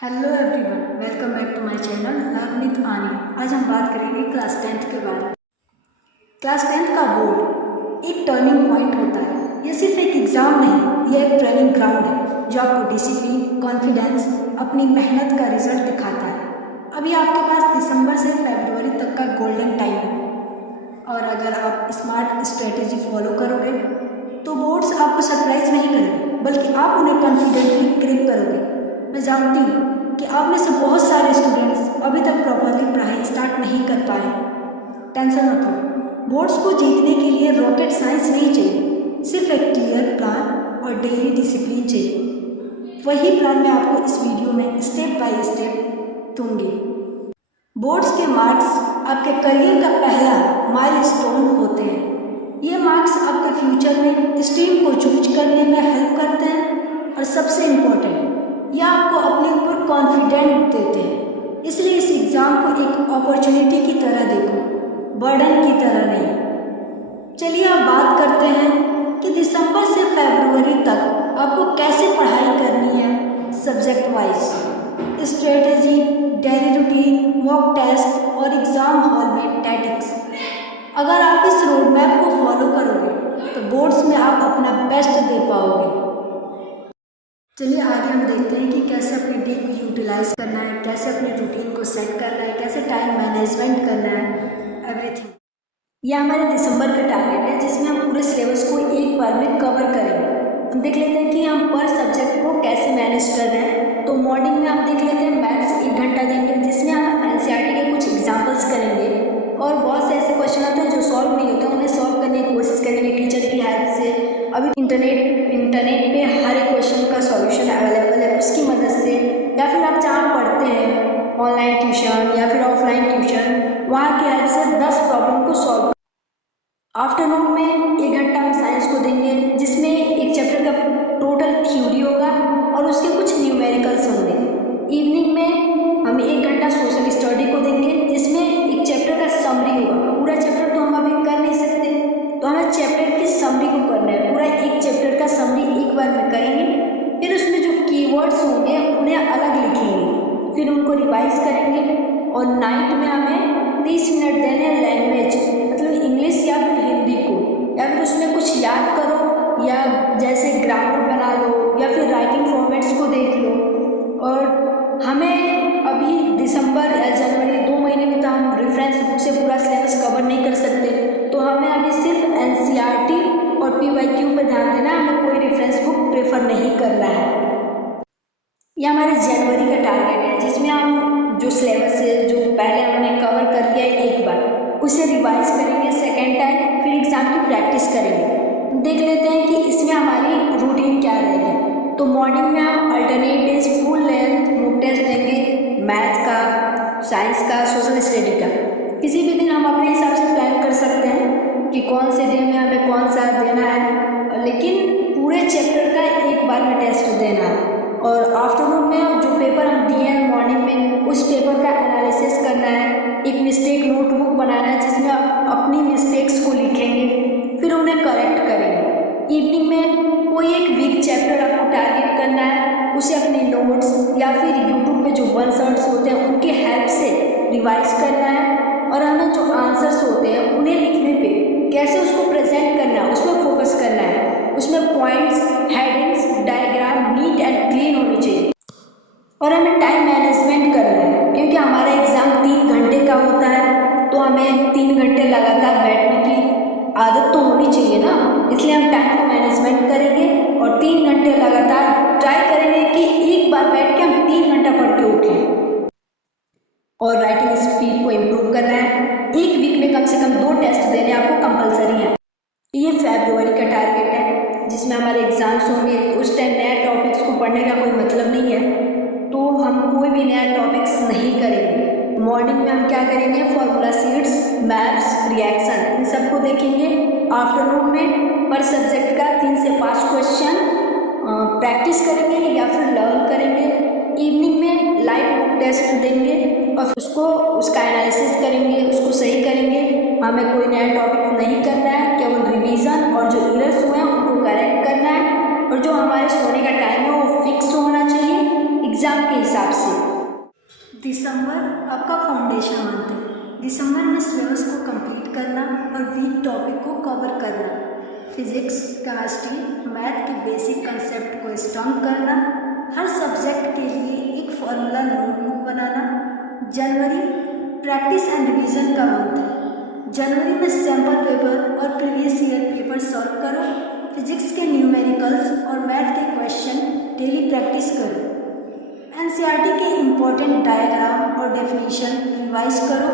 Hello everyone, welcome back to my channel learn with Aani. आज हम बात करेंगे क्लास 10th के बारे में। क्लास 10th का बोर्ड एक टर्निंग पॉइंट होता है। ये सिर्फ एक एग्ज़ाम नहीं, ये एक ट्रेनिंग ग्राउंड है जो आपको डिसिप्लिन, कॉन्फिडेंस, अपनी मेहनत का रिजल्ट दिखाता है। अभी आपके पास दिसंबर से फरवरी तक का गोल्डन टाइम है और अगर आप स्मार्ट स्ट्रेटेजी फॉलो करोगे तो बोर्ड्स आपको सरप्राइज नहीं करेंगे, बल्कि आप उन्हें कॉन्फिडेंटली क्रैक करोगे। मैं जानती हूँ कि आप में से बहुत सारे स्टूडेंट्स अभी तक प्रॉपरली पढ़ाई स्टार्ट नहीं कर पाए। टेंशन मत लो, बोर्ड्स को जीतने के लिए रॉकेट साइंस नहीं चाहिए, सिर्फ एक क्लियर प्लान और डेली डिसिप्लिन चाहिए। वही प्लान मैं आपको इस वीडियो में स्टेप बाय स्टेप दूंगी। बोर्ड्स के मार्क्स आपके करियर का पहला माइलस्टोन होते हैं। ये मार्क्स आपके फ्यूचर में स्ट्रीम को चूज करने में हेल्प करते हैं और सबसे इम्पोर्टेंट, यह आपको अपने ऊपर कॉन्फिडेंट देते हैं। इसलिए इस एग्ज़ाम को एक अपॉर्चुनिटी की तरह देखो, बर्डन की तरह नहीं। चलिए अब बात करते हैं कि दिसंबर से फरवरी तक आपको कैसे पढ़ाई करनी है। Subject wise strategy, daily routine, mock test और एग्ज़ाम हॉल में टैक्टिक्स। अगर आप इस रोड मैप को फॉलो करोगे तो बोर्ड्स में आप अपना बेस्ट दे पाओगे। चलिए आगे हम देखते हैं कि कैसे अपने डे को यूटिलाइज करना है, कैसे अपने रूटीन को सेट करना है, कैसे टाइम मैनेजमेंट करना है, एवरीथिंग। यह हमारे दिसंबर का टारगेट है जिसमें हम पूरे सिलेबस को एक बार में कवर करेंगे। हम देख लेते हैं कि हम पर सब्जेक्ट को कैसे मैनेज कर रहे हैं। तो मॉर्निंग में आप देख लेते हैं मैथ्स 1 घंटा देंगे जिसमें हम एनसीईआरटी के कुछ एग्जाम्पल्स करेंगे और बहुत से ऐसे क्वेश्चन आते हैं जो सॉल्व नहीं होते, उन्हें सॉल्व करने की कोशिश करेंगे टीचर की हेल्प से। अभी इंटरनेट पे हर एक क्वेश्चन का सॉल्यूशन अवेलेबल है, उसकी मदद से, या फिर आप जहाँ पढ़ते हैं ऑनलाइन ट्यूशन या फिर ऑफलाइन ट्यूशन, वहाँ की हेल्प से 10 प्रॉब्लम को सॉल्व। आफ्टरनून में 1 घंटा हम साइंस को देंगे जिसमें एक चैप्टर का टोटल थ्योरी होगा और उसके कुछ न्यूमेरिकल्स होंगे। इवनिंग में हम 1 घंटा सोशल स्टडी को देंगे जिसमें एक चैप्टर का समरी होगा। पूरा चैप्टर तो हम अभी कर नहीं सकते, तो हमें चैप्टर की समरी को करना है। पूरा एक चैप्टर का समरी एक बार में करेंगे, फिर उसमें जो कीवर्ड्स होंगे उन्हें अलग लिखेंगे, फिर उनको रिवाइज करेंगे। और नाइट में हमें 30 मिनट देने हैं लैंग्वेज, मतलब इंग्लिश या फिर हिंदी को, या फिर उसमें कुछ याद करो या जैसे ग्रामर बना लो या फिर राइटिंग फॉर्मेट्स को देख लो। और हमें अभी दिसंबर या जनवरी 2 महीने में तो हम रेफरेंस बुक से पूरा सिलेबस कवर नहीं कर सकते, तो हमें अभी सिर्फ एनसीईआरटी और पीवाईक्यू पर ध्यान देना है। हमें कोई रेफरेंस बुक प्रेफर नहीं करना है। यह हमारे जनवरी का टारगेट है जिसमें हम जो सिलेबस है जो पहले हमने कवर कर लिया है एक बार, उसे रिवाइज करेंगे सेकेंड टाइम, फिर एग्जाम की प्रैक्टिस करेंगे। देख लेते हैं कि इसमें हमारी रूटीन क्या रहेगी। तो मॉर्निंग में हम alternate days full length mock test देंगे, मैथ का, साइंस का, सोशल स्टडी का। किसी भी दिन हम अपने हिसाब से प्लान कर सकते हैं कि कौन से डे में हमें कौन सा देना है, लेकिन पूरे चैप्टर का एक बार में टेस्ट देना है। और आफ्टरनून में जो पेपर हम दिए हैं मॉर्निंग में, उस पेपर का एनालिसिस करना है। एक मिस्टेक नोटबुक बनाना है जिसमें अपनी मिस्टेक्स को लिखेंगे, फिर उन्हें करेक्ट करेंगे। इवनिंग में कोई एक वीक चैप्टर आपको टारगेट करना है, उसे अपने नोट्स या फिर यूट्यूब पे जो वन शॉट्स होते हैं उनकी हेल्प से रिवाइज करना है। और हमें जो आंसर्स होते हैं उन्हें लिखने पे कैसे उसको प्रेजेंट करना है उसमें फोकस करना है। उसमें points, headings, diagram neat and clean होनी चाहिए। और हमें टाइम मैनेजमेंट करना है क्योंकि हमारा एग्ज़ाम 3 घंटे का होता है, तो हमें 3 घंटे लगातार बैठने की आदत तो होनी चाहिए ना। इसलिए हम टाइम को मैनेजमेंट करेंगे और 3 घंटे लगातार ट्राई करेंगे कि एक बार बैठ के हम 3 घंटा पढ़ के उठें। और राइटिंग स्पीड को इम्प्रूव करना है। एक वीक में कम से कम 2 टेस्ट देने आपको कंपलसरी है। ये फरवरी का टारगेट है जिसमें हमारे एग्जाम्स होंगे। उस टाइम नया टॉपिक्स को पढ़ने का कोई मतलब नहीं है, तो हम कोई भी नया टॉपिक्स नहीं करेंगे। मॉर्निंग में हम क्या करेंगे, फॉर्मूला शीट्स, मैथ्स, रिएक्शन, इन सबको देखेंगे। आफ्टरनून में पर सब्जेक्ट का 3 से 5 क्वेश्चन प्रैक्टिस करेंगे या फिर लर्न करेंगे। इवनिंग में लाइव बुक टेस्ट देंगे और उसका एनालिसिस करेंगे, उसको सही करेंगे। हमें कोई नया टॉपिक नहीं करना है, केवल रिवीजन और जो एरर्स हुए हैं उनको करेक्ट करना है। और जो हमारे सोने का टाइम है वो फिक्स होना चाहिए एग्ज़ाम के हिसाब से। दिसंबर आपका फाउंडेशन मंथ है। दिसंबर में सिलेबस को कंप्लीट करना और वीक टॉपिक को कवर करना, फिजिक्स, केमिस्ट्री, मैथ के बेसिक कंसेप्ट को स्ट्रॉन्ग करना, हर सब्जेक्ट के लिए एक formula notebook banana. January practice and revision का मंथ है। जनवरी में सैम्पल पेपर और प्रीवियस ईयर पेपर सॉल्व करो। फिजिक्स के न्यूमेरिकल्स और मैथ के क्वेश्चन डेली प्रैक्टिस करो। एनसीईआरटी के इम्पोर्टेंट डायग्राम और डेफिनेशन रिवाइज करो।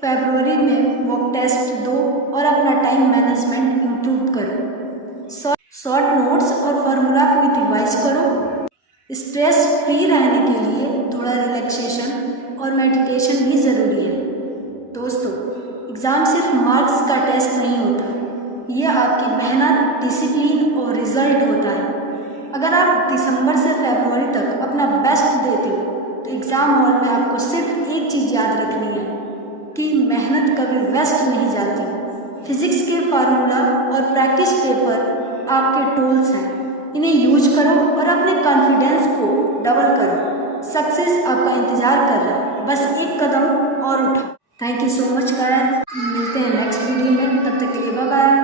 फरवरी में मॉक टेस्ट दो और अपना टाइम मैनेजमेंट इम्प्रूव करो। शॉर्ट नोट्स और फार्मूला को रिवाइज करो। स्ट्रेस फ्री रहने के लिए थोड़ा रिलैक्सेशन और मेडिटेशन भी ज़रूरी है। दोस्तों, एग्ज़ाम सिर्फ मार्क्स का टेस्ट नहीं होता, ये आपकी मेहनत, डिसिप्लिन और रिजल्ट होता है। अगर आप दिसंबर से फरवरी तक अपना बेस्ट देते हो तो एग्ज़ाम हॉल में आपको सिर्फ एक चीज़ याद रखनी है कि मेहनत कभी वेस्ट नहीं जाती। फिजिक्स के फार्मूला और प्रैक्टिस पेपर आपके टूल्स हैं, इन्हें यूज करो और अपने कॉन्फिडेंस को डबल करो। सक्सेस आपका इंतज़ार कर रहा है, बस एक कदम और उठाओ। Thank you so much guys, मिलते हैं नेक्स्ट वीडियो में, तब तक के लिए बाय बाय।